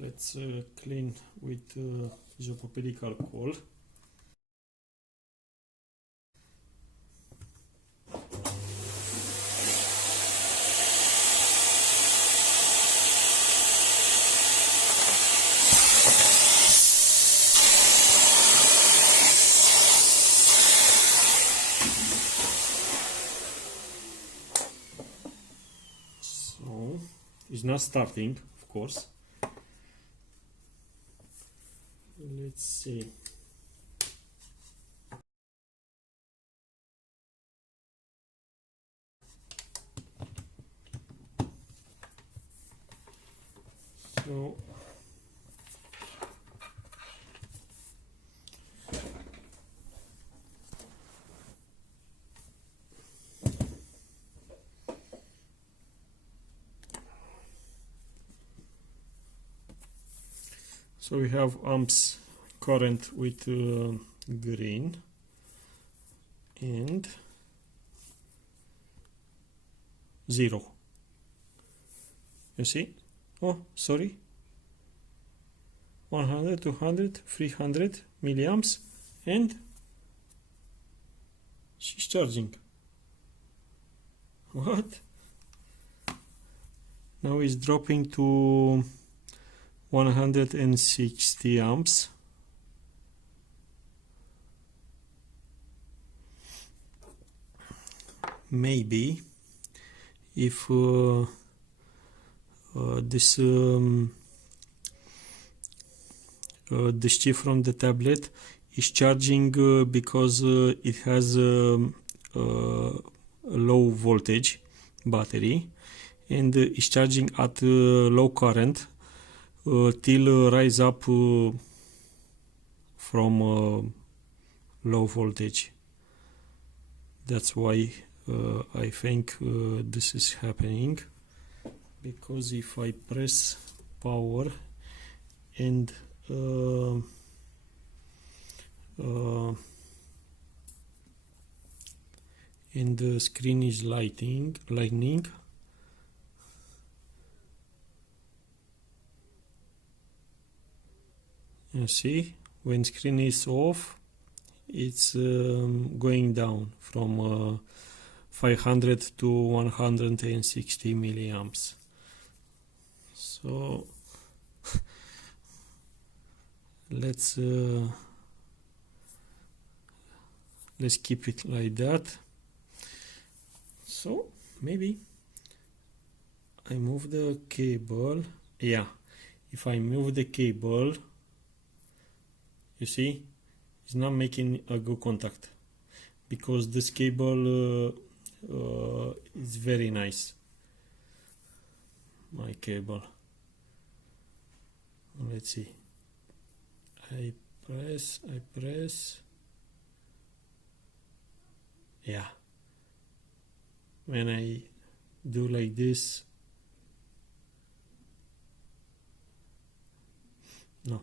let's clean with isopropylic alcohol. It's not starting, of course. Let's see. So we have amps current with green and 0. You see? Oh, sorry. 100, 200, 300 milliamps, and she's charging. What? Now it's dropping to 160 amps. Maybe if this this chip from the tablet is charging because it has a low voltage battery, and is charging at low current till rise up from low voltage. That's why I think this is happening, because if I press power and the screen is lightning. You see, when screen is off, it's going down from 500 to 160 milliamps. So let's keep it like that. So maybe I move the cable. Yeah, if I move the cable, you see, it's not making a good contact, because this cable is very nice. My cable. Let's see. I press. Yeah. When I do like this, no.